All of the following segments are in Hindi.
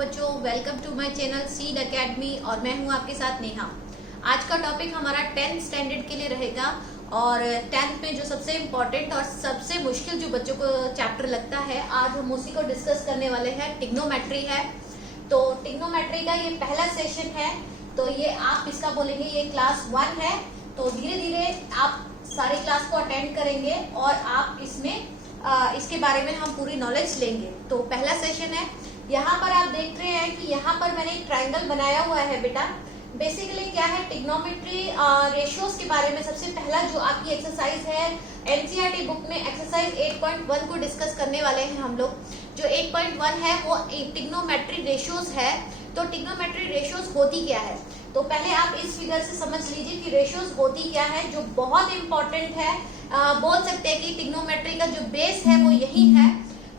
बच्चों, welcome to my channel Seed Academy और मैं हूं आपके साथ नेहा। आज का टॉपिक हमारा 10th स्टैंडर्ड के लिए रहेगा और 10th में जो सबसे इम्पोर्टेंट और सबसे मुश्किल जो बच्चों को चैप्टर लगता है, आज हम उसी को डिस्कस करने वाले हैं। ट्रिग्नोमेट्री है। तो ट्रिग्नोमेट्री का ये पहला सेशन है, तो ये आप इसका बोलेंगे ये क्लास 1 है। तो धीरे धीरे आप सारे क्लास को अटेंड करेंगे और आप इसके बारे में हम पूरी नॉलेज लेंगे। तो पहला सेशन है। यहाँ पर आप देख रहे हैं कि यहाँ पर मैंने एक ट्रायंगल बनाया हुआ है बेटा। बेसिकली क्या है, ट्रिग्नोमेट्री रेशियोज के बारे में सबसे पहला जो आपकी एक्सरसाइज है, एनसीईआरटी बुक में एक्सरसाइज 8.1 को डिस्कस करने वाले हैं हम लोग। जो 8.1 है वो ट्रिग्नोमेट्री रेशियोज है। तो ट्रिग्नोमेट्री रेशियोज होती क्या है, तो पहले आप इस फिगर से समझ लीजिए कि रेशियोज होती क्या है, जो बहुत इंपॉर्टेंट है। बोल सकते हैं कि ट्रिग्नोमेट्री का जो बेस है वो यही है।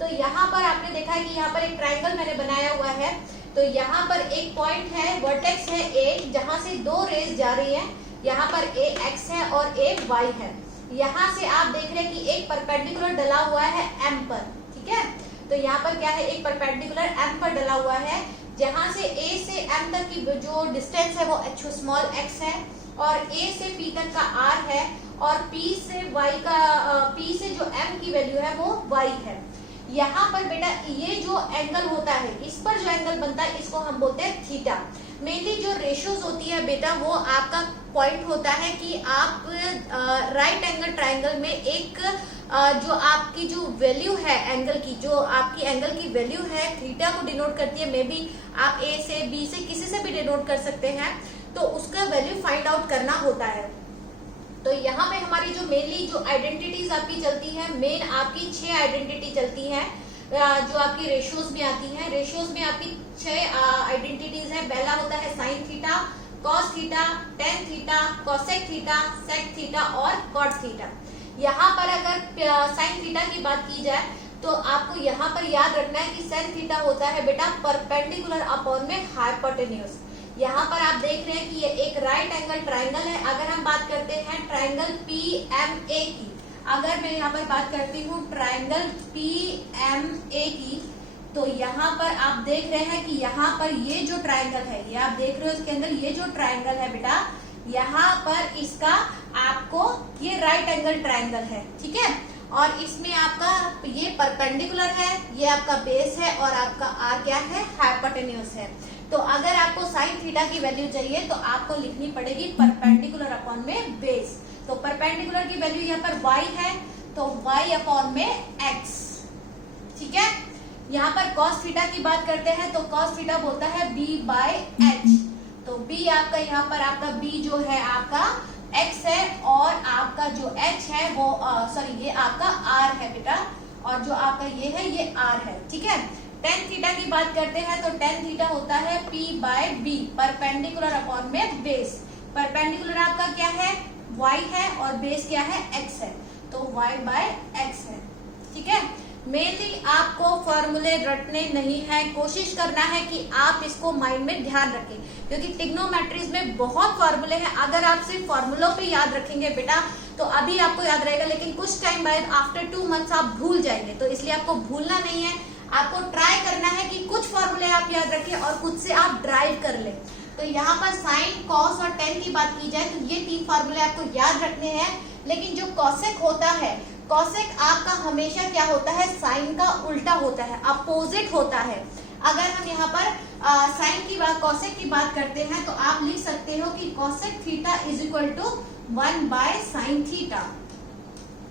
तो यहाँ पर आपने देखा है कि यहाँ पर एक ट्रायंगल मैंने बनाया हुआ है। तो यहाँ पर एक पॉइंट है, वर्टेक्स है ए, जहां से दो रेज जा रही है। यहाँ पर ए एक्स है और ए वाई है। यहाँ से आप देख रहे हैं कि एक परपेंडिकुलर डला हुआ है एम पर, ठीक है। तो यहाँ पर क्या है, एक परपेंडिकुलर एम पर डला हुआ है, जहां से ए से एम तक की जो डिस्टेंस है वो एच स्मॉल एक्स है और ए से पी तक का आर है और पी से जो एम की वैल्यू है वो वाई है। यहाँ पर बेटा ये जो एंगल होता है, इस पर जो एंगल बनता है इसको हम बोलते हैं थीटा। मेनली जो रेशियोज होती है बेटा वो आपका पॉइंट होता है कि आप राइट एंगल ट्रायंगल में एक जो आपकी जो वैल्यू है एंगल की, जो आपकी एंगल की वैल्यू है थीटा को डिनोट करती है। मे बी आप ए से बी से किसी से भी डिनोट कर सकते हैं। तो उसका वैल्यू फाइंड आउट करना होता है। तो यहाँ पे हमारी जो मेनली जो आइडेंटिटीज आपकी चलती है, मेन आपकी 6 आइडेंटिटी चलती है जो आपकी रेशियोज में आती है। रेशियोज में आपकी 6 आइडेंटिटीज है। पहला होता है sine theta, cos theta, tan theta, cosec theta, sec theta और कॉट थीटा। यहाँ पर अगर साइन थीटा की बात की जाए तो आपको यहाँ पर याद रखना है कि साइन थीटा होता है बेटा परपेंडिकुलर अपॉन में हाइपोटेन्यूज। यहाँ पर आप देख रहे हैं कि ये एक राइट एंगल ट्रायंगल है। अगर हम बात करते हैं ट्रायंगल PMA की, अगर मैं यहाँ पर बात करती हूँ ट्रायंगल PMA की, तो यहाँ पर आप देख रहे हैं कि यहाँ पर ये जो ट्रायंगल है, ये आप देख रहे हो इसके अंदर ये जो ट्रायंगल है बेटा, यहाँ पर इसका आपको ये राइट एंगल ट्रायंगल है, ठीक है। और इसमें आपका ये परपेंडिकुलर है, ये आपका बेस है और आपका आर क्या है, हाइपोटेन्यूज है। तो अगर आपको साइन थीटा की वैल्यू चाहिए तो आपको लिखनी पड़ेगी परपेंडिकुलर अपॉन में बेस। तो परपेंडिकुलर की वैल्यू यहाँ पर y है, तो y अपॉन में x, ठीक है। यहाँ पर cos थीटा की बात करते हैं तो cos थीटा बोलता है b/h। तो b आपका यहाँ पर आपका b जो है आपका x है और आपका जो h है वो ये आपका r है बेटा, और जो आपका ये है ये r है, ठीक है। टेन थीटा की बात करते हैं तो टेन थीटा होता है p/b, परपेंडिकुलर अपॉन में बेस। परपेंडिकुलर आपका क्या है, y है और बेस क्या है, x है, तो y/x है, ठीक है। मेनली आपको फॉर्मूले रटने नहीं है, कोशिश करना है कि आप इसको माइंड में ध्यान रखें, क्योंकि ट्रिग्नोमेट्रीज में बहुत फॉर्मूले हैं। अगर आप सिर्फ फॉर्मूलों पे याद रखेंगे बेटा तो अभी आपको याद रहेगा, लेकिन कुछ टाइम बाद आफ्टर 2 मंथ्स आप भूल जाएंगे। तो इसलिए आपको भूलना नहीं है, आपको ट्राई करना है कि कुछ फॉर्मूले आप याद रखें और कुछ से आप ड्राइव कर लें। तो यहाँ पर साइन, कॉस और टेन की बात की जाए तो ये 3 फॉर्मूले आपको याद रखने हैं। लेकिन जो कॉसेक होता है, कॉसेक आपका हमेशा क्या होता है, साइन का उल्टा होता है, अपोजिट होता है। अगर हम यहाँ पर साइन की बात, कॉसेक की बात करते हैं तो आप लिख सकते हो कि cosec theta is equal to 1/साइन थीटा।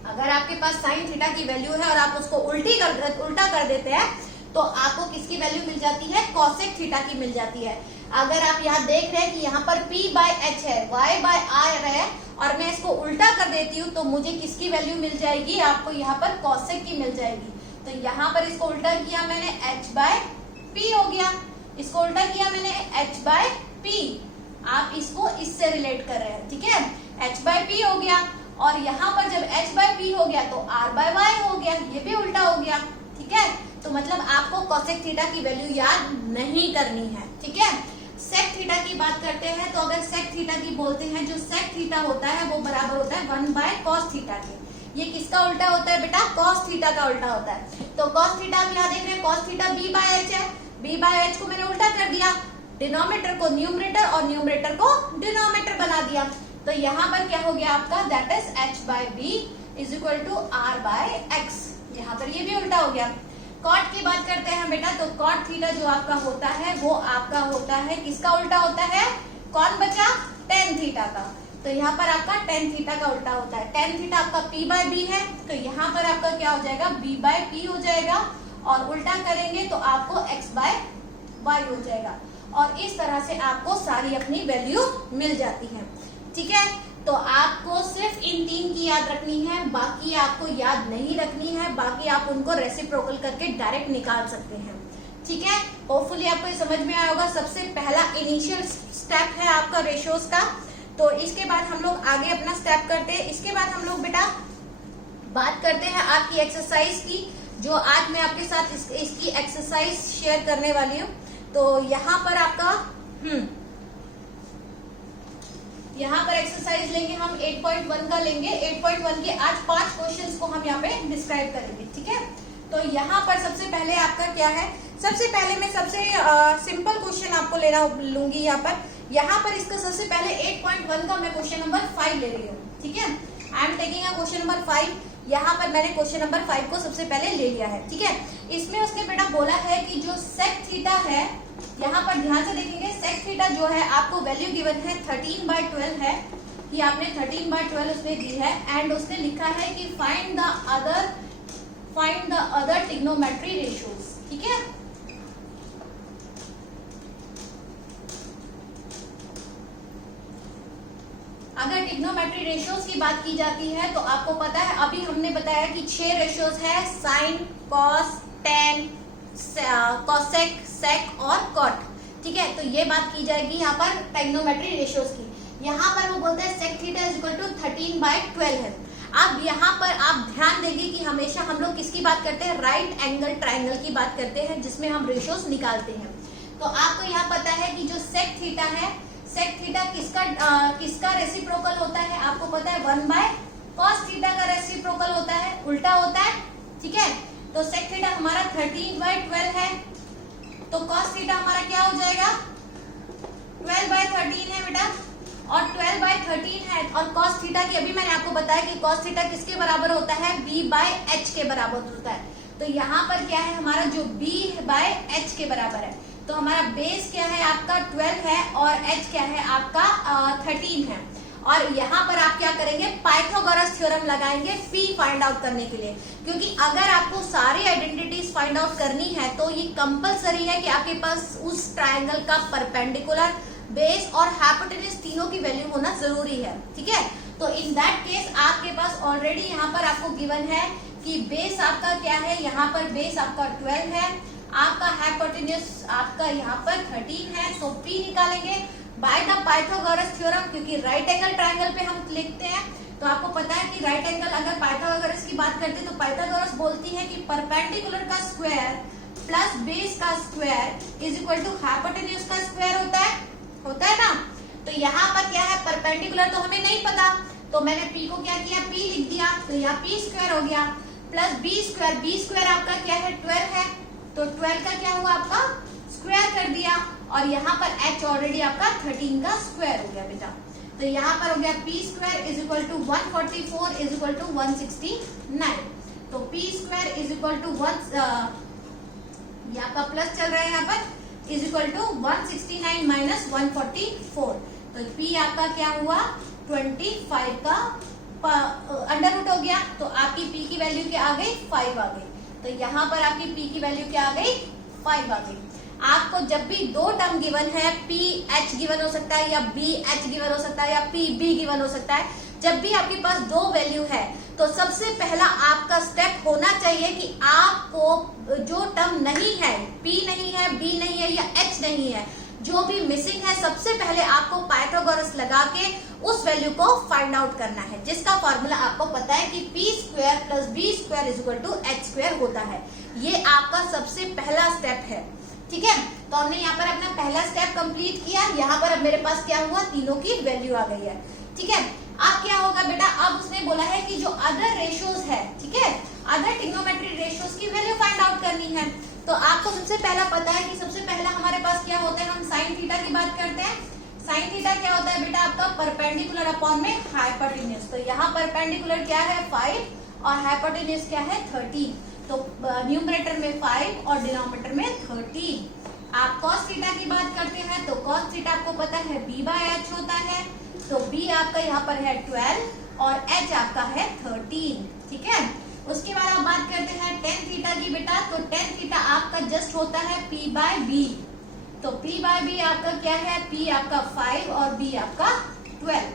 अगर आपके पास साइन थीटा की वैल्यू है और आप उसको उल्टा कर देते हैं तो आपको किसकी वैल्यू मिल जाती है, कॉसेक थीटा की मिल जाती है। अगर आप यहाँ देख रहे हैं कि यहाँ पर p/h है, y/r है और मैं इसको उल्टा कर देती हूँ तो मुझे किसकी वैल्यू मिल जाएगी, आपको यहाँ पर कॉसेक की मिल जाएगी। तो यहाँ पर इसको उल्टा किया मैंने, h/p हो गया। इसको उल्टा किया मैंने, h/p। आप इसको इससे रिलेट कर रहे हैं, ठीक है। h/p हो गया और यहाँ पर जब h/p हो गया तो r/y हो गया, ये भी उल्टा हो गया, ठीक है। तो मतलब आपको कॉसेक थीटा की वैल्यू याद नहीं करनी है, ठीक है। सेक थीटा की बात करते हैं तो अगर सेक थीटा की बोलते हैं, जो सेक थीटा होता है वो बराबर होता है 1/cos थीटा के। ये किसका उल्टा होता है बेटा, cos थीटा का उल्टा होता है। तो cos थीटा आप यहाँ देख रहे हैं, cos थीटा b/h है, b बाय h को मैंने उल्टा कर दिया, डिनोमिनेटर को न्यूमरेटर और न्यूमरेटर को डिनोमिनेटर बना दिया। तो यहाँ पर क्या हो गया आपका, that is h by b is equal to r by x। यहाँ पर ये भी उल्टा हो गया। कॉट की बात करते हैं बेटा, तो कॉट थीटा जो आपका होता है वो आपका होता है, किसका उल्टा होता है, कौन बचा, टेन थीटा का। तो यहाँ पर आपका टेन थीटा का उल्टा होता है। टेन थीटा आपका p बाय b है, तो यहाँ पर आपका क्या हो जाएगा, b बाय p हो जाएगा, और उल्टा करेंगे तो आपको x बाय y हो जाएगा। और इस तरह से आपको सारी अपनी वैल्यू मिल जाती है। ठीक है, तो आपको सिर्फ इन तीन की याद रखनी है, बाकी आपको याद नहीं रखनी है, बाकी आप उनको रेसिप्रोकल करके डायरेक्ट निकाल सकते हैं। ठीक है, होपफुली आपको ये समझ में आया होगा। सबसे पहला इनिशियल स्टेप है आपका रेशियोज का। तो इसके बाद हम लोग आगे अपना स्टेप करते हैं। इसके बाद हम लोग बेटा बात करते हैं आपकी एक्सरसाइज की, जो आज मैं आपके साथ इसकी एक्सरसाइज शेयर करने वाली हूँ। तो यहाँ पर आपका यहाँ पर एक्सरसाइज लेंगे हम 8.1 का लेंगे। 8.1 के आज 5 क्वेश्चंस को हम यहाँ पे डिस्क्राइब करेंगे। ठीक है, तो यहाँ पर सबसे पहले आपका क्या है, सबसे पहले मैं सबसे सिंपल क्वेश्चन आपको लेना लूंगी। यहाँ पर इसका सबसे पहले 8.1 का मैं क्वेश्चन नंबर 5 ले रही हूँ। ठीक है, I am taking a question number 5। यहाँ पर मैंने क्वेश्चन नंबर 5 को सबसे पहले ले लिया है। ठीक है, इसमें उसने बेटा बोला है कि जो सेक थीटा है, यहाँ पर ध्यान से देखेंगे, सेक थीटा जो है आपको वैल्यू गिवन है 13/12 है, ये आपने 13/12 उसने दी है, एंड उसने लिखा है कि find the other trigonometry ratios. ठीक है, अगर ट्रिग्नोमेट्री रेशियोज की बात की जाती है तो आपको पता है, अभी हमने बताया कि 6 रेशियोज है, साइन, कॉस, टेन, कॉसेक, सेक और कॉट। ठीक है, तो ये बात की जाएगी यहाँ पर ट्रिग्नोमेट्री रेशियोज की। यहाँ पर वो बोलते हैं sec theta is equal to 13/12 है। अब यहाँ पर आप ध्यान देंगे कि हमेशा हम लोग किसकी बात करते हैं, राइट एंगल ट्राइंगल की बात करते हैं, जिसमें हम रेशियोज निकालते हैं। तो आपको यहाँ पता है कि जो सेक थीटा है, सेक थीटा किसका रेसिप्रोकल होता है, आपको पता है 1/cos थीटा का रेसिप्रोकल होता है, उल्टा होता है। ठीक है, तो सेक थीटा हमारा 13/12 है, तो cos थीटा हमारा क्या हो जाएगा, 12/13 है बेटा, और 12/13 है। और cos थीटा की अभी मैंने आपको बताया कि cos थीटा किसके बराबर होता है, b/h के बराबर होता है। तो यहाँ पर क्या है हमारा, जो b/h के बराबर है, तो हमारा बेस क्या है आपका 12 है, और h क्या है आपका 13 है। और यहाँ पर आप क्या करेंगे, पाइथागोरस थ्योरम लगाएंगे p फाइंड आउट करने के लिए, क्योंकि अगर आपको सारी आइडेंटिटीज फाइंड आउट करनी है तो ये कंपलसरी है कि आपके पास उस ट्रायंगल का परपेंडिकुलर, बेस और हाइपोटेन्यूज तीनों की वैल्यू होना जरूरी है। ठीक है, तो इन दैट केस आपके पास ऑलरेडी यहाँ पर आपको गिवन है कि बेस आपका क्या है, यहाँ पर बेस आपका 12 है, आपका हाइपोटेन्यूज आपका यहाँ पर 13 है, तो p निकालेंगे बाय द पाइथागोरस थ्योरम, क्योंकि राइट एंगल ट्रायंगल पे हम लिखते हैं। तो आपको पता है कि राइट एंगल, अगर पाइथागोरस की बात करते हैं तो पाइथागोरस बोलती है कि परपेंडिकुलर का स्क्वायर प्लस बेस का square is equal to hypotenuse का स्क्वायर होता है ना। तो यहाँ पर क्या है, परपेंडिकुलर तो हमें नहीं पता, तो मैंने p को क्या किया, p लिख दिया, तो यहाँ p स्क्वायर हो गया, प्लस b स्क्वायर आपका क्या है 12 है, तो 12 का क्या हुआ आपका स्क्वायर कर दिया, और यहाँ पर h ऑलरेडी आपका 13 का स्क्वायर हो गया बेटा। तो यहाँ पर हो गया p square is equal to 144 is equal to 169। तो p square is equal to ये आपका प्लस चल रहा है यहाँ पर, इज इक्वल टू 169 माइनस 144। तो p आपका क्या हुआ 25 का अंडर रूट हो गया, तो आपकी p की वैल्यू क्या आ गई 5 आ गई। तो यहाँ पर आपकी p की वैल्यू क्या आ गई 5 आ गई। आपको जब भी दो टर्म गिवन है, पी एच गिवन हो सकता है या बी एच गिवन हो सकता है या पी बी गिवन हो सकता है, जब भी आपके पास दो वैल्यू है तो सबसे पहला आपका स्टेप होना चाहिए कि आपको जो टर्म नहीं है, पी नहीं है, बी नहीं है या एच नहीं है, जो भी मिसिंग है, सबसे पहले आपको पाइथागोरस लगा के उस वैल्यू को फाइंड आउट करना है, जिसका फॉर्मूला आपको पता है कि P square plus B square is equal to H square होता है। ये आपका सबसे पहला स्टेप है। ठीक है, तो हमने यहाँ पर अपना पहला स्टेप कंप्लीट किया। यहाँ पर अब मेरे पास क्या हुआ, तीनों की वैल्यू आ गई है। ठीक है, अब क्या होगा बेटा, अब उसने बोला है कि जो अदर रेशियोज है, ठीक है, अदर ट्रिग्नोमेट्री रेशियोज की वैल्यू फाइंड आउट करनी है। तो आपको सबसे पहला पता है कि सबसे पहला हमारे पास क्या होता है, हम साइन थीटा की बात करते हैं। साइन थीटा क्या होता है बेटा, आपका परपेंडिकुलर अपॉन में हाइपोटेन्यूज। तो यहाँ परपेंडिकुलर क्या है 5 और हाइपोटेन्यूज क्या है 13। तो न्यूमरेटर में 5 और डिनोमिनेटर में 13। आप कॉस थीटा की बात करते हैं तो कॉस थीटा आपको पता है b बाय एच होता है। तो b आपका यहाँ पर है 12 और h आपका है 13, ठीक है। उसके बाद आप बात करते हैं टेन थीटा की बेटा। तो टेन थीटा आपका जस्ट होता है p बाय b। तो p बाय b आपका क्या है, p आपका 5 और b आपका 12,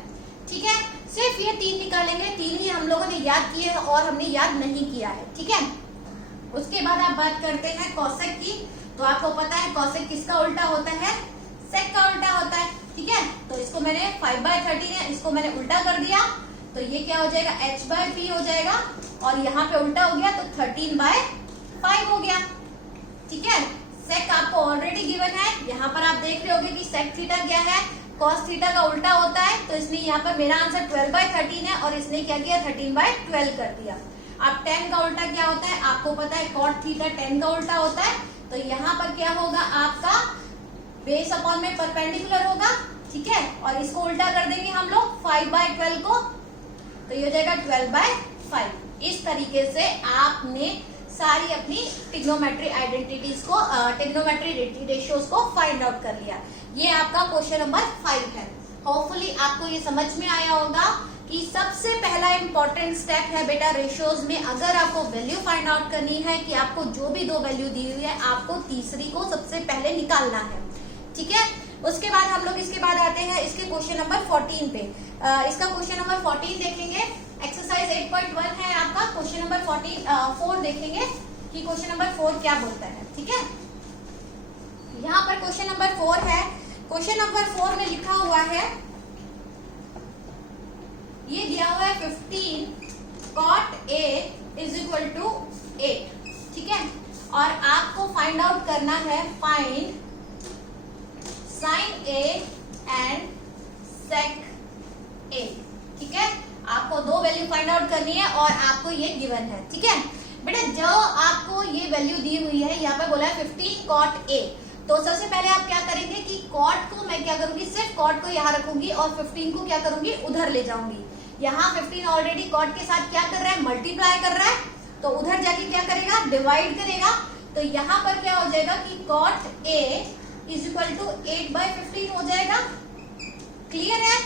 ठीक है। सिर्फ ये 3 निकालेंगे, 3 ही हम लोगों ने याद किए हैं और हमने याद नहीं किया है, ठीक है। उसके बाद आप बात करते हैं कॉसेक की। तो आपको पता है कॉसेक किसका उल्टा होता है, सेक का उल्टा होता है, ठीक है। तो इसको मैंने 5 बाय 13 है, इसको मैंने उल्टा कर दिया तो ये क्या हो जाएगा h बाय p हो जाएगा और यहाँ पे उल्टा हो गया तो 13 बाय 5 हो गया, ठीक है। सेक आपको ऑलरेडी गिवन है, यहाँ पर आप देख रहे होगे कि सेक थीटा क्या है, कॉस थीटा का उल्टा होता है। तो इसलिए यहाँ पर मेरा आंसर 12 बाय 13 है और इसने क्या किया 13 बाय 12 कर दिया। अब tan का उल्टा क्या होता है, आपको पता है cot थीटा tan का उल्टा होता है। तो यहाँ पर क्या होगा आपका बेस अपॉन में परपेंडिकुलर होगा, ठीक है। और इसको उल्टा कर देंगे हम लोग 5 बाय 12 को, तो ये हो जाएगा 12 बाय 5। इस तरीके से आपने सारी अपनी ट्रिग्नोमेट्री आइडेंटिटीज को ट्रिग्नोमेट्री रेशियोज को फाइंड आउट कर लिया। ये आपका क्वेश्चन नंबर 5 है। होपफुली आपको ये समझ में आया होगा कि सबसे पहला इंपॉर्टेंट स्टेप है बेटा रेशियोज में, अगर आपको वैल्यू फाइंड आउट करनी है कि आपको जो भी दो वैल्यू दी हुई है आपको तीसरी को सबसे पहले निकालना है, ठीक है। उसके बाद हम लोग इसके बाद आते हैं इसके क्वेश्चन नंबर 14 पे। इसका क्वेश्चन नंबर 14 देखेंगे, एक्सरसाइज 8.1 है आपका। क्वेश्चन नंबर 4 देखेंगे कि क्वेश्चन नंबर 4 क्या बोलता है, ठीक है। यहाँ पर क्वेश्चन नंबर 4 है। क्वेश्चन नंबर 4 में लिखा हुआ है, ये दिया हुआ है 15 cot A is equal to 8, ठीक है। और आपको फाइंड आउट करना है find sin A and sec A, ठीक है। आपको दो वैल्यू फाइंड आउट करनी है और आपको ये गिवन है, ठीक है बेटा। जो आपको ये वैल्यू दी हुई है, यहाँ पे बोला है 15 cot A। तो सबसे पहले आप क्या करेंगे कि cot को मैं क्या करूंगी, सिर्फ cot को यहाँ रखूंगी और 15 को क्या करूंगी उधर ले जाऊंगी। यहाँ 15 ऑलरेडी cot के साथ क्या कर रहा है, मल्टीप्लाई कर रहा है, तो उधर जाके क्या करेगा, डिवाइड करेगा। तो यहाँ पर क्या हो जाएगा कि cot A is equal to 8 by 15 हो जाएगा। क्लियर है।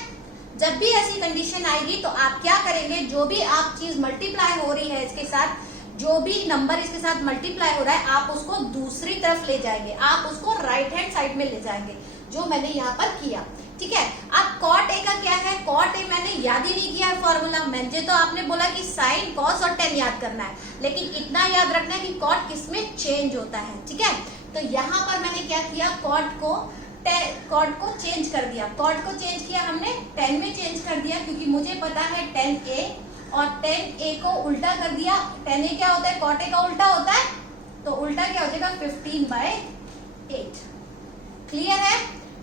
जब भी ऐसी कंडीशन आएगी तो आप क्या करेंगे, जो भी आप चीज मल्टीप्लाई हो रही है इसके साथ, जो भी नंबर इसके साथ मल्टीप्लाई हो रहा है, आप उसको दूसरी तरफ ले जाएंगे, आप उसको राइट हैंड साइड में ले जाएंगे, जो मैंने यहाँ पर किया, ठीक है। अब cot A का क्या है, cot A मैंने याद ही नहीं किया फॉर्मूला। मैंने तो आपने बोला कि साइन कॉस और tan याद करना है, लेकिन इतना याद रखना है कि cot किसमें चेंज होता है, ठीक है। तो यहाँ पर मैंने क्या किया, cot को चेंज कर दिया। cot को चेंज किया हमने tan में चेंज कर दिया, क्योंकि मुझे पता है tan A, और tan A को उल्टा कर दिया। tan A क्या होता है, cot A का उल्टा होता है, तो उल्टा क्या हो जाएगा 15 बाय 8। क्लियर है।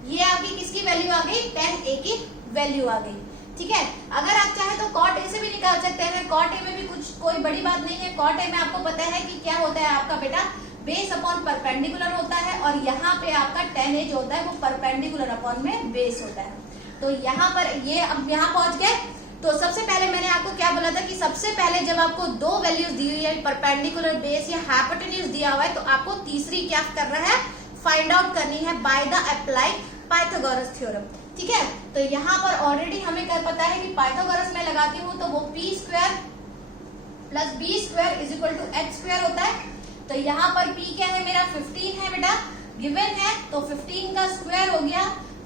ये आपकी किसकी वैल्यू आ गई, tan A की वैल्यू आ गई, ठीक है। अगर आप चाहे तो cot A से भी निकाल सकते हैं। cot A में भी कोई बड़ी बात नहीं है। cot A में आपको पता है कि क्या होता है आपका बेटा, बेस अपॉन परपेंडिकुलर होता है, और यहाँ पे आपका tan A जो होता है वो परपेंडिकुलर अपॉन में बेस होता है। तो यहाँ पर ये अब यहाँ पहुंच गए। तो सबसे पहले मैंने आपको क्या बोला था कि सबसे पहले जब आपको दो वैल्यूज दी हुई है, परपेंडिकुलर बेस या हाइपोटेन्यूज दिया हुआ है, तो आपको तीसरी क्या करना है, फाइंड आउट करनी है by the applied Pythagoras theorem, ठीक है। तो यहाँ पर ऑलरेडी हमें कर पता है कि पाइथागोरस में लगाती हूँ तो वो p square plus b square is equal to h square होता है। तो यहाँ पर p क्या है मेरा 15 है बेटा, गिवन है, तो 15 का स्क्वायर हो गया,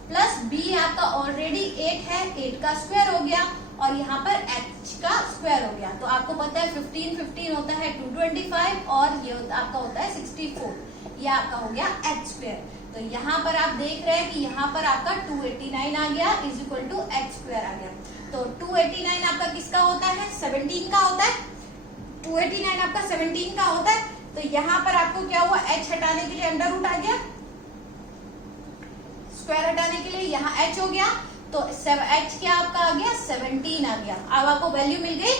प्लस b आपका ऑलरेडी 8 है, 8 का स्क्वायर हो गया, और यहाँ पर h का स्क्वायर हो गया। तो आपको पता है 15 होता है 225 और ये आपका होता है 64, ये आपका हो गया h स्क्वायर। तो यहाँ पर आप देख रहे हैं कि यहाँ पर आपका 289 आ गया is equal to h square आ गया। तो 289 आपका किसका होता है, 17 का होता है। 289 आपका 17 का होता है। तो यहाँ पर आपको क्या हुआ, h हटाने के लिए अंडर रूट आ गया, स्क्वायर हटाने के लिए यहाँ h हो गया, तो h क्या आपका आ गया 17 आ गया। अब आपको वैल्यू मिल गई,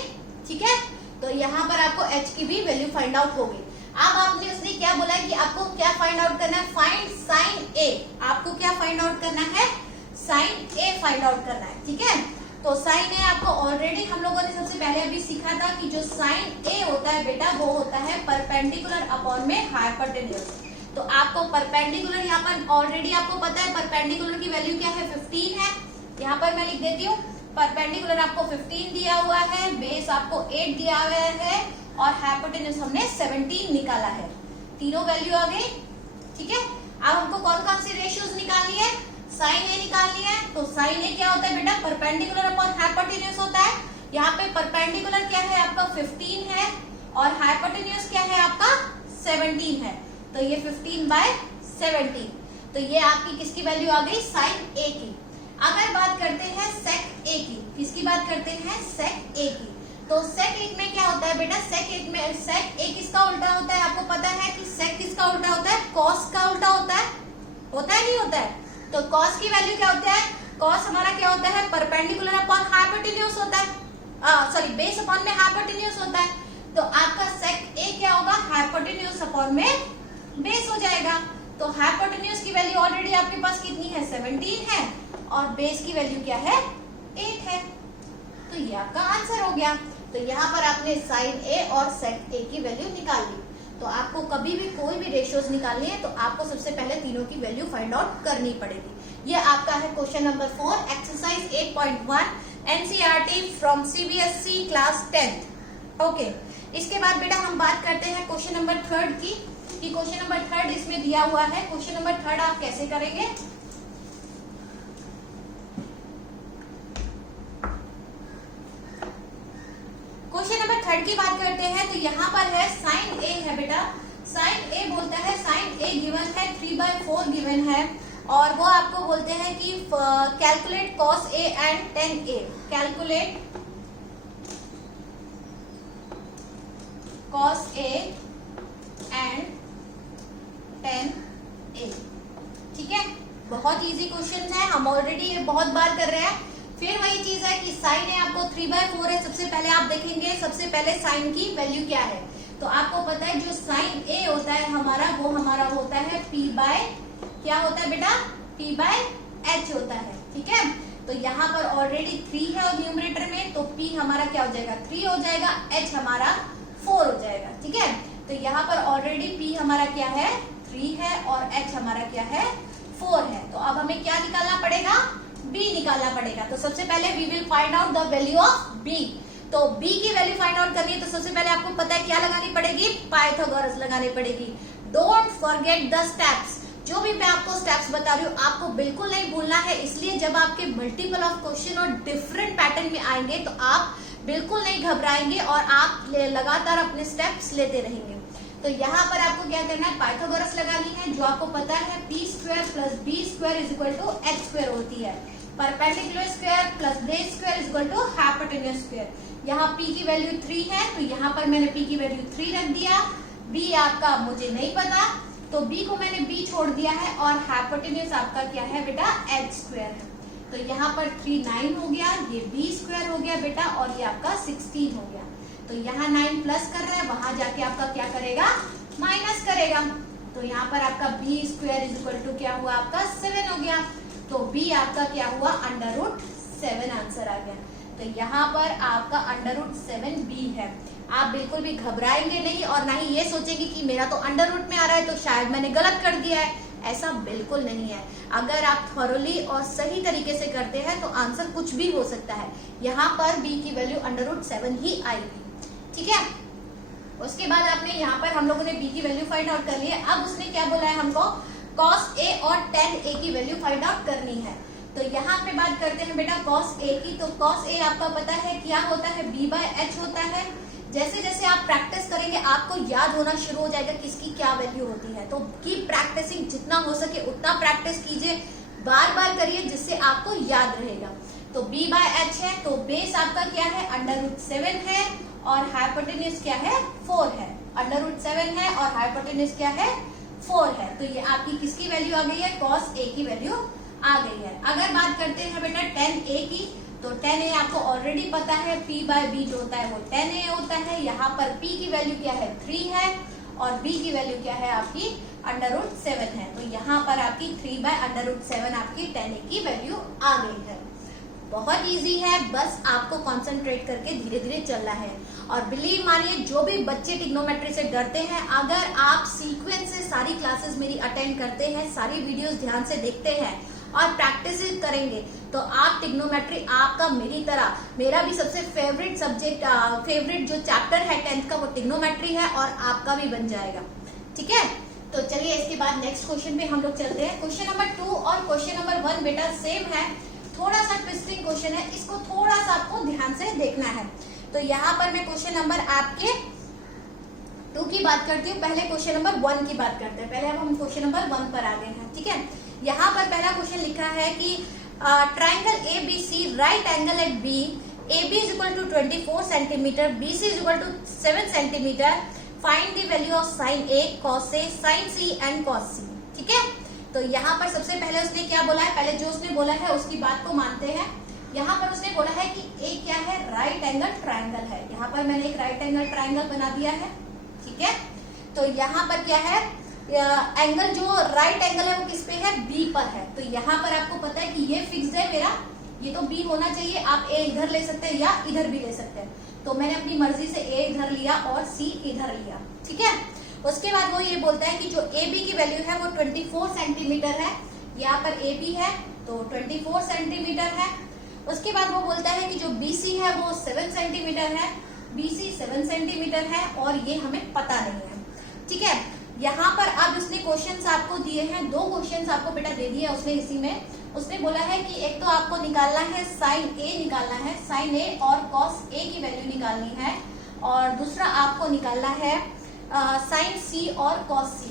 ठीक है। तो यहाँ पर आपको h की भी वैल्यू फाइंड आउट हो गई। अब आपने उसने क्या बोला है कि आपको क्या फाइंड आउट करना है, फाइंड साइन ए। आपको क्या फाइंड आउट करना है, साइन ए फाइंड आउट करना है, ठीक है। तो साइन ए आपको ऑलरेडी हम लोगों ने सबसे पहले अभी सीखा था कि जो साइन ए होता है बेटा वो होता है परपेंडिकुलर अपॉन में हाइपोटेन्यूज। तो आपको परपेंडिकुलर यहाँ पर ऑलरेडी आपको पता है परपेंडिकुलर की वैल्यू क्या है, 15 है। यहाँ पर मैं लिख देती हूँ, परपेंडिकुलर आपको 15 दिया हुआ है, बेस आपको 8 दिया हुआ है और हाइपोटेन्यूज हमने 17 निकाला है। तीनों वैल्यू आ गई, ठीक है। अब हमको कौन कौन सी रेशियोज निकालनी है, साइन ए निकालनी है। तो साइन ए क्या होता है बेटा, परपेंडिकुलर अपॉन हाइपोटेन्यूज होता है। यहाँ पे परपेंडिकुलर क्या है आपका 15 है और हाइपोटेन्यूज क्या है आपका 17 है। तो ये 15/17, तो ये आपकी किसकी वैल्यू आ गई, साइन ए की। अगर बात करते हैं सेक ए की, किसकी बात करते हैं, सेक ए की। तो सेक ए में क्या होता है बेटा, सेक ए किसका उल्टा होता है, आपको पता है कि सेक किसका उल्टा होता है, कॉस का उल्टा होता है नहीं होता है। तो कॉस की वैल्यू क्या होता है, कॉस हमारा क्या होता है, परपेंडिकुलर अपॉन हाइपोटेन्यूज होता है, सॉरी बेस अपॉन में हाइपोटेन्यूज होता है। तो आपका सेक ए क्या होगा, हाइपोटेन्यूज अपॉन में बेस हो जाएगा। तो हाइपोटेन्यूज की वैल्यू ऑलरेडी आपके पास कितनी है, 17 है और बेस की वैल्यू क्या है, 8 है। तो ये आपका आंसर हो गया। तो यहाँ पर आपने साइन ए और सेक ए की वैल्यू निकाल ली। तो आपको कभी भी कोई भी रेशियोज निकालनी है तो आपको सबसे पहले तीनों की वैल्यू फाइंड आउट करनी पड़ेगी। ये आपका है question number 4 exercise 8.1 NCERT from CBSE class 10th। Okay, इसके बाद बेटा हम बात करते हैं क्वेश्चन नंबर 3 की, कि क्वेश्चन नंबर 3 इसमें दिया हुआ है। क्वेश्चन नंबर 3 आप कैसे करेंगे, क्वेश्चन नंबर 3 की बात करते हैं। तो यहाँ पर है साइन ए है बेटा, साइन ए बोलता है, साइन ए गिवन है 3/4 गिवन है और वो आपको बोलते हैं कि calculate cos A and tan A, calculate cos A and tan A, ठीक है। बहुत इजी क्वेश्चन है, हम ऑलरेडी ये बहुत बार कर रहे हैं। फिर वही चीज है कि साइन ए आपको 3/4 है। सबसे पहले आप देखेंगे, सबसे पहले साइन की वैल्यू क्या है। तो आपको पता है जो साइन ए होता है हमारा, वो हमारा होता है क्या होता है बेटा, p/h होता है, ठीक है। तो यहाँ पर ऑलरेडी 3 है और न्यूमरेटर में, तो p हमारा क्या हो जाएगा, 3 हो जाएगा, h हमारा 4 हो जाएगा, ठीक है। तो यहाँ पर ऑलरेडी p हमारा क्या है, 3 है और h हमारा क्या है, 4 है। तो अब हमें क्या निकालना पड़ेगा, b निकालना पड़ेगा। तो सबसे पहले we will find out the value of b। तो b की वैल्यू फाइंड आउट करनी है तो सबसे पहले आपको पता है क्या लगानी पड़ेगी, पाइथागोरस लगानी पड़ेगी। डोंट फॉरगेट द स्टेप्स, जो भी मैं आपको स्टेप्स बता रही हूँ आपको बिल्कुल नहीं भूलना है। इसलिए जब आपके मल्टीपल ऑफ क्वेश्चन और डिफरेंट पैटर्न में आएंगे तो आप बिल्कुल नहीं घबराएंगे और आप लगातार अपने स्टेप्स लेते रहेंगे। तो यहाँ पर आपको क्या करना है, पाइथागोरस लगानी है, जो आपको पता है p² + b² = h² होती है। Perpendicular square plus base square = hypotenuse square. यहाँ p की वैल्यू 3 है तो यहाँ पर मैंने p की वैल्यू 3 रख दिया। b आपका मुझे नहीं पता तो b को मैंने b छोड़ दिया है और हाइपोटेन्यूज आपका क्या है बेटा, h² है। तो यहाँ पर 3 9 हो गया, ये b² हो गया बेटा और ये आपका 16 हो गया। तो यहाँ 9 प्लस कर रहा है, वहां जाके आपका क्या करेगा, माइनस करेगा। तो यहाँ पर आपका b² = क्या हुआ, आपका 7 हो गया। तो b आपका क्या हुआ, √7 आंसर आ गया। तो यहाँ पर आपका √7b है। आप बिल्कुल भी घबराएंगे नहीं और ना ही ये सोचेंगे कि मेरा तो अंडर रूट में आ रहा है तो शायद मैंने गलत कर दिया है, ऐसा बिल्कुल नहीं है। अगर आप थॉरोली और सही तरीके से करते हैं तो आंसर कुछ भी हो सकता है। यहाँ पर b की वैल्यू √7 ही आएगी, ठीक है। उसके बाद आपने यहाँ पर हम लोगों ने b की वैल्यू फाइंड आउट कर ली है। अब उसने क्या बोला है हमको, cos a और tan a की वैल्यू फाइंड आउट करनी है। तो यहाँ पे बात करते हैं बेटा cos a की। तो cos a आपका पता है क्या होता है, b/h होता है। जैसे जैसे आप प्रैक्टिस करेंगे आपको याद होना शुरू हो जाएगा किसकी क्या वैल्यू होती है। तो कीप प्रैक्टिसिंग, जितना हो सके उतना प्रैक्टिस कीजिए, बार बार करिए जिससे आपको याद रहेगा। तो b/h है तो बेस आपका क्या है, √7 है और हाइपोटेन्यूज क्या है, 4 है। √7 है और हाइपोटेन्यूज क्या है, 4 है। तो ये आपकी किसकी वैल्यू आ गई है, cos a की वैल्यू आ गई है। अगर बात करते हैं बेटा tan a की, तो tan a आपको ऑलरेडी पता है, p/b जो होता है वो tan a होता है। यहाँ पर p की वैल्यू क्या है, 3 है और b की वैल्यू क्या है आपकी √7 है। तो यहाँ पर आपकी 3/√7 आपकी tan a की वैल्यू आ गई है। बहुत इजी है, बस आपको कंसंट्रेट करके धीरे धीरे चलना है। और बिलीव मानिए, जो भी बच्चे ट्रिग्नोमेट्री से डरते हैं, अगर आप सीक्वेंस से सारी क्लासेस मेरी अटेंड करते हैं, सारी वीडियोस ध्यान से देखते हैं और प्रैक्टिस करेंगे, तो आप ट्रिग्नोमेट्री आपका मेरी तरह, मेरा भी सबसे फेवरेट सब्जेक्ट, फेवरेट जो चैप्टर है 10th का वो ट्रिग्नोमेट्री है और आपका भी बन जाएगा। ठीक है, तो चलिए इसके बाद नेक्स्ट क्वेश्चन पे हम लोग चलते हैं। क्वेश्चन नंबर 2 और क्वेश्चन नंबर 1 बेटा सेम है, थोड़ा सा ट्विस्टिंग क्वेश्चन है, इसको थोड़ा सा आपको ध्यान से देखना है। तो यहाँ पर मैं क्वेश्चन नंबर आपके 2 की बात करती हूँ, पहले क्वेश्चन नंबर 1 की बात करते हैं। पहले अब हम क्वेश्चन नंबर 1 पर आ गए हैं। ठीक है, यहाँ पर पहला क्वेश्चन लिखा है कि triangle ABC right angle at B, AB is equal to 24 centimetre, BC is equal to 7 centimetre, find the value of sine A, cos A, sine C and cos C। ठीक है, तो यहाँ पर सबसे पहले उसने क्या बोला है, पहले जो उसने बोला है उसकी बात को मानते हैं। यहाँ पर उसने बोला है कि A क्या है, राइट एंगल ट्राइंगल है। यहाँ पर मैंने एक राइट एंगल ट्राइंगल बना दिया है। ठीक है, तो यहाँ पर क्या है, एंगल जो राइट एंगल है वो किस पे है, B पर है। तो यहाँ पर आपको पता है कि ये फिक्स है मेरा, ये तो B होना चाहिए। आप A इधर ले सकते हैं या इधर भी ले सकते हैं। तो मैंने अपनी मर्जी से A इधर लिया और C इधर लिया। ठीक है, उसके बाद वो ये बोलता है कि जो AB की वैल्यू है वो 24 सेंटीमीटर है। यहाँ पर AB है तो 24 सेंटीमीटर है। उसके बाद वो बोलता है कि जो BC है वो 7 सेंटीमीटर है, BC 7 सेंटीमीटर है और ये हमें पता नहीं है। ठीक है, यहाँ पर अब उसने क्वेश्चंस आपको दिए हैं, 2 क्वेश्चंस आपको बेटा दे दिए उसने। इसी में उसने बोला है कि एक तो आपको निकालना है साइन A, निकालना है साइन A और कॉस A की वैल्यू निकालनी है, और दूसरा आपको निकालना है साइन C और कॉस C।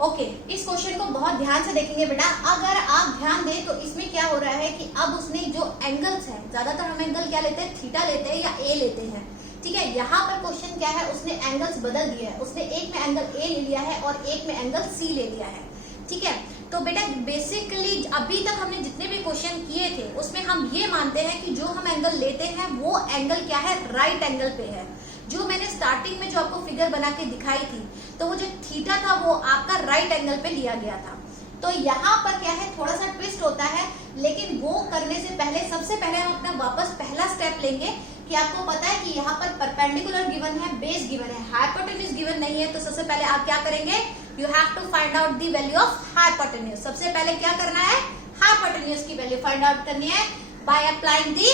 ओके, इस क्वेश्चन को बहुत ध्यान से देखेंगे बेटा। अगर आप ध्यान दें तो इसमें क्या हो रहा है कि अब उसने जो एंगल्स हैं, ज्यादातर हम एंगल क्या लेते हैं, थीटा लेते हैं या A लेते हैं। ठीक है, यहाँ पर क्वेश्चन क्या है, उसने एंगल्स बदल दिए हैं। उसने एक में एंगल A ले लिया है और एक में एंगल C ले लिया है। ठीक है, तो बेटा बेसिकली अभी तक हमने जितने भी क्वेश्चन किए थे उसमें हम ये मानते हैं कि जो हम एंगल लेते हैं वो एंगल क्या है, राइट एंगल पे है। जो मैंने स्टार्टिंग में जो आपको फिगर बना के दिखाई थी, तो वो जो थीटा था वो आपका राइट एंगल पे लिया गया था। तो यहाँ पर क्या है, थोड़ा सा ट्विस्ट होता है, लेकिन वो करने से पहले सबसे पहले हम अपना वापस पहला स्टेप लेंगे कि आपको पता है कि यहाँ पर परपेंडिकुलर गिवन है, बेस गिवन है, हाइपोटेन्यूज गिवन नहीं है। तो सबसे पहले आप क्या करेंगे, you have to find out the value of hypotenuse. सबसे पहले क्या करना है, हाइपोटेन्यूज की वैल्यू फाइंड आउट करनी है by applying the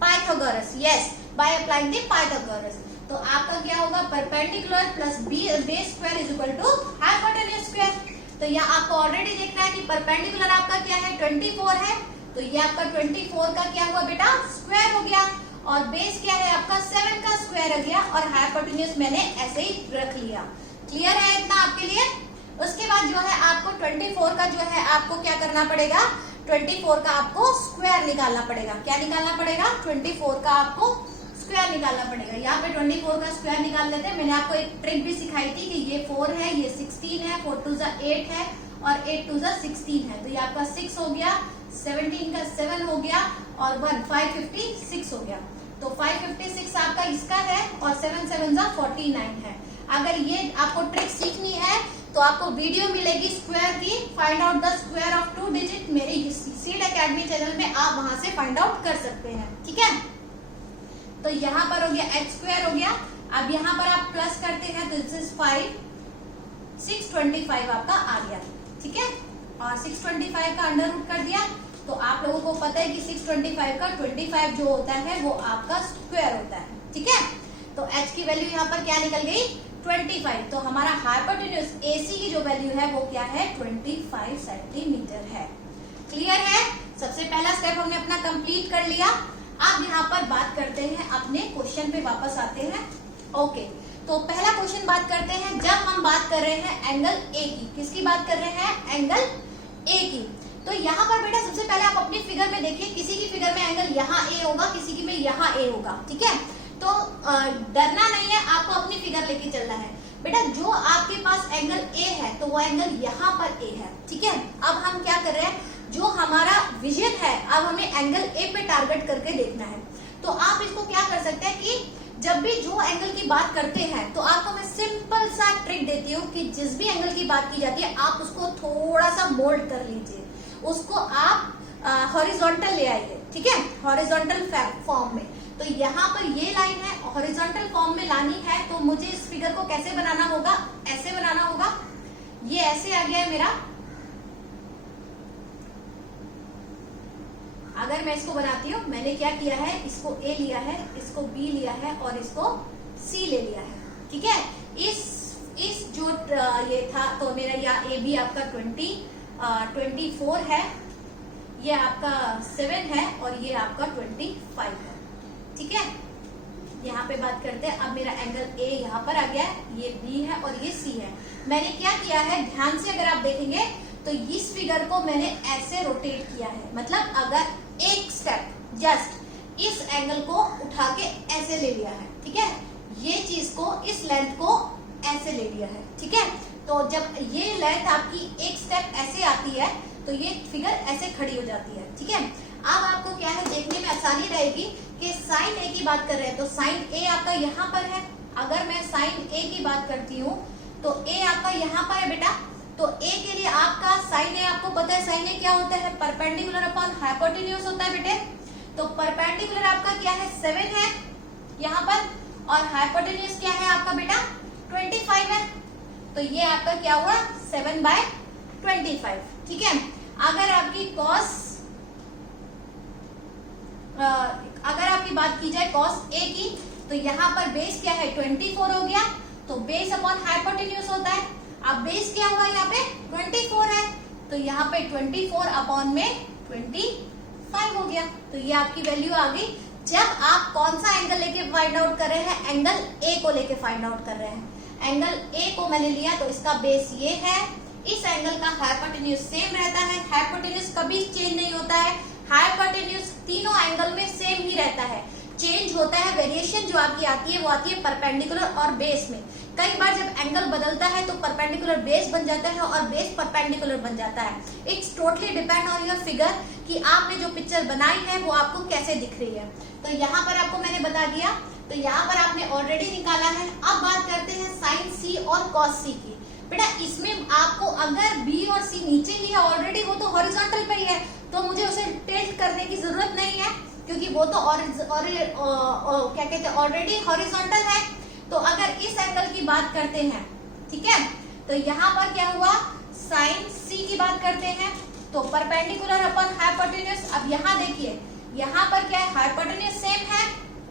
Pythagoras. Yes, by applying the Pythagoras. तो आपका क्या होगा, perpendicular plus base square is equal to hypotenuse square. तो यहाँ आपको ऑलरेडी देखना है कि परपेंडिकुलर आपका क्या है, 24 है। तो ये आपका 24 का क्या हुआ बेटा, स्क्वायर हो गया, और बेस क्या है आपका 7 का स्क्वायर हो गया, और हाइपोटेन्यूज मैंने ऐसे ही रख लिया। क्लियर है इतना आपके लिए। उसके बाद जो है आपको 24 का जो है आपको क्या करना पड़ेगा, 24 का आपको स्क्वायर निकालना पड़ेगा। क्या निकालना पड़ेगा, 24 का आपको स्क्वायर निकालना पड़ेगा। यहाँ पे 24 का स्क्वायर निकाल लेते हैं। मैंने आपको एक ट्रिक भी सिखाई थी कि ये 4 है, ये 16 है, 4 2 8 है और 8 2 16 है। तो ये आपका 6 हो गया, 17 का 7 हो गया और 1 556 हो गया। तो 556 आपका इसका है और 7 7 49 है। अगर ये आपको ट्रिक सीखनी है तो आपको वीडियो मिलेगी स्क्वायर की, find out the square of 2 digit, मेरे सीड एकेडमी चैनल में आप वहां से फाइंड आउट कर सकते हैं। ठीक है, तो यहाँ पर हो गया x स्क्वायर हो गया। अब यहाँ पर आप प्लस करते हैं तो दिस इज 5, 625 आपका आ गया। ठीक है, और 625 का अंडर रूट कर दिया। तो आप लोगों को पता है कि 625 का 25 जो होता है वो आपका स्क्वायर होता है। ठीक है, तो h की वैल्यू यहाँ पर क्या निकल गई, 25। तो हमारा हाइपोटेन्यूज AC की जो वैल्यू है वो क्या है, 25 सेंटीमीटर है। क्लियर है, सबसे पहला स्टेप हमने अपना कंप्लीट कर लिया। अब यहाँ पर बात करते हैं, अपने क्वेश्चन पे वापस आते हैं। ओके, तो पहला क्वेश्चन बात करते हैं, जब हम बात कर रहे हैं एंगल A की, किसकी बात कर रहे हैं, एंगल A की। तो यहाँ पर बेटा सबसे पहले आप अपनी फिगर में देखिए, किसी की फिगर में एंगल यहाँ A होगा, किसी की में यहाँ A होगा। ठीक है, तो डरना नहीं है, आपको अपनी फिगर लेके चलना है। बेटा जो आपके पास एंगल A है तो वो एंगल यहाँ पर A है। ठीक है, अब हम क्या कर रहे हैं, जो हमारा विजन है, अब हमें एंगल A पे टारगेट करके देखना है। तो तो आप इसको क्या कर सकते हैं कि जब भी जो एंगल की बात करते हैं तो आपको मैं सिंपल सा ट्रिक देती हूँ कि जिस भी एंगल की बात की जाती है आप उसको थोड़ा सा मोल्ड कर लीजिए, उसको आप हॉरिजॉन्टल ले आइए, ठीक है, हॉरिजॉन्टल फॉर्म में। तो यहाँ पर ये लाइन है, हॉरिजॉन्टल फॉर्म में लानी है, तो मुझे इस फिगर को कैसे बनाना होगा, ऐसे बनाना होगा। ये ऐसे आ गया है मेरा। अगर मैं इसको बनाती हूँ, मैंने क्या किया है, इसको ए लिया है, इसको बी लिया है और इसको सी ले लिया है, ठीक है। इस जो ये था तो मेरा यहाँ ए बी आपका 24 है, ये आपका 7 है और ये आपका 25 है, ठीक है। यहाँ पे बात करते हैं, अब मेरा एंगल ए यहाँ पर आ गया है, ये बी है और ये सी है। मैंने क्या किया है, ध्यान से अगर आप देखेंगे तो इस फिगर को मैंने ऐसे रोटेट किया है, मतलब अगर एक स्टेप जस्ट इस एंगल को उठा के ऐसे ले लिया है, ठीक है, ये चीज को, इस लेंथ को ऐसे ले लिया है, ठीक है। तो जब ये लेंथ आपकी एक स्टेप ऐसे आती है तो ये फिगर ऐसे खड़ी हो जाती है, ठीक है। अब आपको क्या है, देखने में आसानी रहेगी कि साइन ए की बात कर रहे हैं तो साइन ए आपका यहाँ पर है। अगर मैं साइन ए की बात करती हूँ तो ए आपका यहाँ पर है बेटा। तो ए के लिए आपका साइन ए, आपको पता है साइन ए क्या होता है, परपेंडिकुलर अपॉन हाइपोटेन्यूज होता है बेटे। तो परपेंडिकुलर आपका क्या है, 7 है यहाँ पर, और हाइपोटेन्यूज क्या है आपका बेटा, 25 है। तो ये आपका क्या हुआ, 7/25, ठीक है। अगर आपकी बात की जाए कॉस ए की, तो यहाँ पर बेस क्या है, 24 हो गया, तो बेस अपॉन हाइपोटेन्यूज होता है। अब बेस क्या हुआ, यहाँ पे 24 है, तो यहाँ पे 24 अपॉन में 25 हो गया। तो ये आपकी वैल्यू आ गई। जब आप कौन सा एंगल लेके फाइंड आउट कर रहे हैं, एंगल ए को लेके फाइंड आउट कर रहे हैं। एंगल ए को मैंने लिया तो इसका बेस ये है, इस एंगल का हाइपोटेन्यूज सेम रहता है, हाइपोटेन्यूज कभी चेंज नहीं होता है, हाइपोटेन्यूज तीनों एंगल में सेम ही रहता है। चेंज होता है, वेरिएशन जो आपकी आती है वो आती है परपेंडिकुलर और बेस में। कई बार जब एंगल बदलता है तो परपेंडिकुलर बेस बन जाता है और बेस परपेंडिकुलर बन जाता है। It's totally depend on your figure कि आपने जो पिक्चर बनाई है वो आपको कैसे दिख रही है। तो यहाँ पर आपको मैंने बता दिया, तो यहाँ पर आपने ऑलरेडी निकाला है। अब बात करते हैं साइन सी और कॉस सी की। बेटा इसमें आपको अगर बी और सी नीचे ही है ऑलरेडी, वो तो हॉरिजॉन्टल पे ही है, तो मुझे उसे टिल्ट करने की जरूरत नहीं है क्योंकि वो तो क्या कहते हैं ऑलरेडी हॉरिजॉन्टल है। तो अगर इस एंगल की बात करते हैं, ठीक है, तो यहाँ पर क्या हुआ, साइन सी की बात करते हैं तो परपेंडिकुलर अपॉन हाइपोटेन्यूज। अब यहाँ देखिए, यहाँ पर क्या है, हाइपोटेन्यूज सेम है।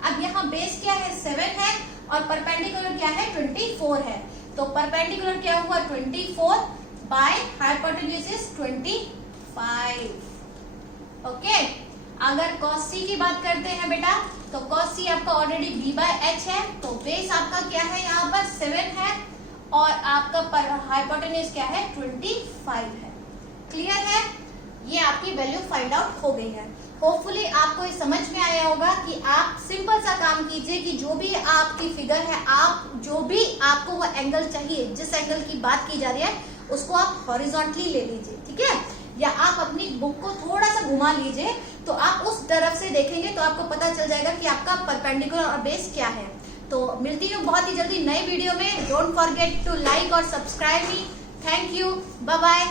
अब यहाँ बेस क्या है, 7 है और परपेंडिकुलर क्या है, 24 है। तो परपेंडिकुलर क्या हुआ, 24 बाय हाइपोटेन्यूज इज 25। ओके। अगर cos c की बात करते हैं बेटा, तो cos c आपका ऑलरेडी b/h है, तो बेस आपका क्या है, यहाँ पर 7 है और आपका हाइपोटेन्यूज क्या है, 25 है। क्लियर है, ये आपकी वैल्यू फाइंड आउट हो गई है। होपफुली आपको ये समझ में आया होगा कि आप सिंपल सा काम कीजिए कि जो भी आपकी फिगर है, आप जो भी आपको वो एंगल चाहिए, जिस एंगल की बात की जा रही है उसको आप हॉरिजॉन्टली ले लीजिए, ठीक है, या आप अपनी बुक को थोड़ा सा घुमा लीजिए तो आप उस तरफ से देखेंगे तो आपको पता चल जाएगा कि आपका परपेंडिकुलर और बेस क्या है। तो मिलती हूँ बहुत ही जल्दी नए वीडियो में। डोंट फॉरगेट टू लाइक और subscribe me. Thank you, bye bye.